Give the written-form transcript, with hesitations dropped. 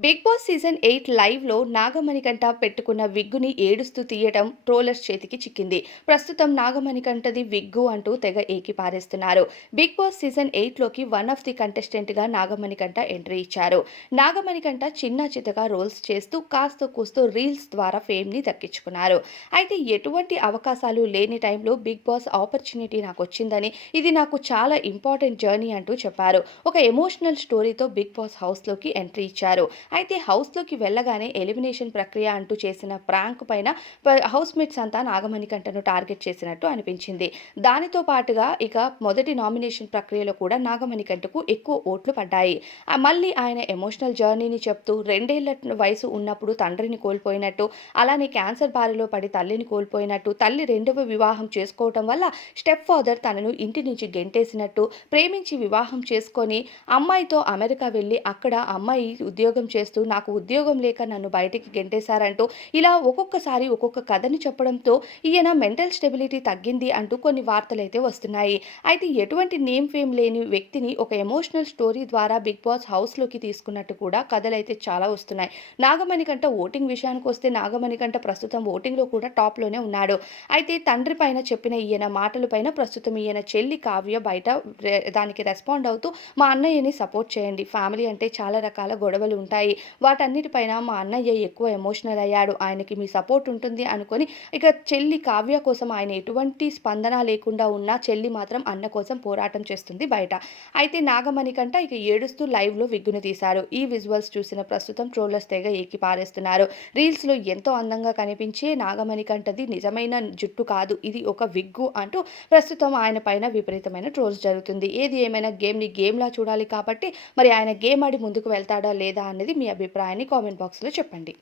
Big Boss season 8 లైవ్‌లో నాగమణికంఠ పెట్టుకున్న విగ్గుని ఏడుస్తూ తీయటం ట్రోలర్స్ చేతికి చిక్కింది. ప్రస్తుతం నాగమణికంఠది విగ్గు అంటూ తెగ ఏకిపారేస్తున్నారు. బిగ్ బాస్ సీజన్ 8లోకి వన్ ఆఫ్ ది కంటెస్టెంట్‌గా నాగమణికంఠ ఎంట్రీ ఇచ్చారు. నాగమణికంఠ చిన్నా చితకా రోల్స్ చేస్తూ కాస్తో కూస్తో రీల్స్ ద్వారా ఫేమ్‌ని దక్కించుకున్నారు. అయితే ఎటువంటి అవకాశాలు లేని టైంలో బిగ్ బాస్ ఆపర్చునిటీ నాకొచ్చిందని, ఇది నాకు చాలా ఇంపార్టెంట్ జర్నీ అంటూ చెప్పారు. ఒక ఎమోషనల్ స్టోరీతో బిగ్ బాస్ హౌస్‌లోకి ఎంట్రీ ఇచ్చారు. అయితే హౌస్‌లోకి వెళ్ళగానే ఎలిమినేషన్ ప్రక్రియ అంటూ చేసిన ప్రాంక్ పైన హౌస్‌మేట్స్ అంతా నాగమణికంఠను టార్గెట్ చేసినట్టు అనిపించింది. దానితో పాటుగా ఇక మొదటి నామినేషన్ ప్రక్రియలో కూడా నాగమణికంఠకు ఎక్కువ ఓట్లు పడ్డాయి. మళ్ళీ ఆయన ఎమోషనల్ జర్నీని చెప్తూ 2 ఏళ్ల వయసు ఉన్నప్పుడు తండ్రిని కోల్పోయినట్టు, అలానే క్యాన్సర్ బారిలో పడి తల్లిని కోల్పోయినట్టు, తల్లి రెండవ వివాహం చేసుకోవటం వల్ల స్టెప్ ఫాదర్ తనను ఇంటి నుంచి గెంటేసినట్టు, ప్రేమించి వివాహం చేసుకొని అమ్మాయితో అమెరికా వెళ్లి అక్కడ అమ్మాయి ఉద్యోగం చేస్తూ నాకు ఉద్యోగం లేక నన్ను బయటికి గెంటేశారంటూ ఇలా ఒక్కొక్కసారి ఒక్కొక్క కథని చెప్పడంతో ఈయన మెంటల్ స్టెబిలిటీ తగ్గింది అంటూ కొన్ని వార్తలైతే వస్తున్నాయి. అయితే ఎటువంటి నేమ్ ఫేమ్ లేని వ్యక్తిని ఒక ఎమోషనల్ స్టోరీ ద్వారా బిగ్ బాస్ హౌస్‌లోకి తీసుకున్నట్టు కూడా కథలైతే చాలా వస్తున్నాయి. నాగమణికంఠ ఓటింగ్ విషయానికొస్తే నాగమణికంఠ ప్రస్తుతం ఓటింగ్‌లో కూడా టాప్‌లోనే ఉన్నాడు. అయితే తండ్రి పైన చెప్పిన ఈయన మాటల పైన ప్రస్తుతం ఈయన చెల్లి కావ్య బయట దానికి రెస్పాండ్ అవుతూ మా అన్నయ్యని సపోర్ట్ చేయండి. ఫ్యామిలీ అంటే చాలా రకాల గొడవలు ఉంటాయి. వాటన్నిటిపైన మా అన్నయ్య ఎక్కువ ఎమోషనల్ అయ్యాడు. ఆయనకి మీ సపోర్ట్ ఉంటుంది అనుకోని ఇక చెల్లి కావ్య కోసం ఆయన ఎటువంటి స్పందన లేకుండా ఉన్నా చెల్లి మాత్రం అన్న కోసం పోరాటం చేస్తుంది బయట. అయితే నాగమణికంఠ ఇక ఏడుస్తూ లైవ్‌లో విగ్గును తీశారు. ఈ విజువల్స్ చూసిన ప్రస్తుతం ట్రోలర్స్ తెగ ఏకి పారేస్తున్నారు. రీల్స్‌లో ఎంతో అందంగా కనిపించే నాగమణికంఠది నిజమైన జుట్టు కాదు. ఇది ఒక విగ్గు అంటూ ప్రస్తుతం ఆయన పైన విపరీతమైన ట్రోల్స్ జరుగుతుంది. ఏది ఏమైనా గేమ్‌ని గేమ్‌లా చూడాలి కాబట్టి మరి ఆయన గేమ్ ఆడి ముందుకు వెళ్తాడా లేదా అన్నది మీ అభిప్రాయాన్ని కామెంట్ బాక్స్‌లో చెప్పండి.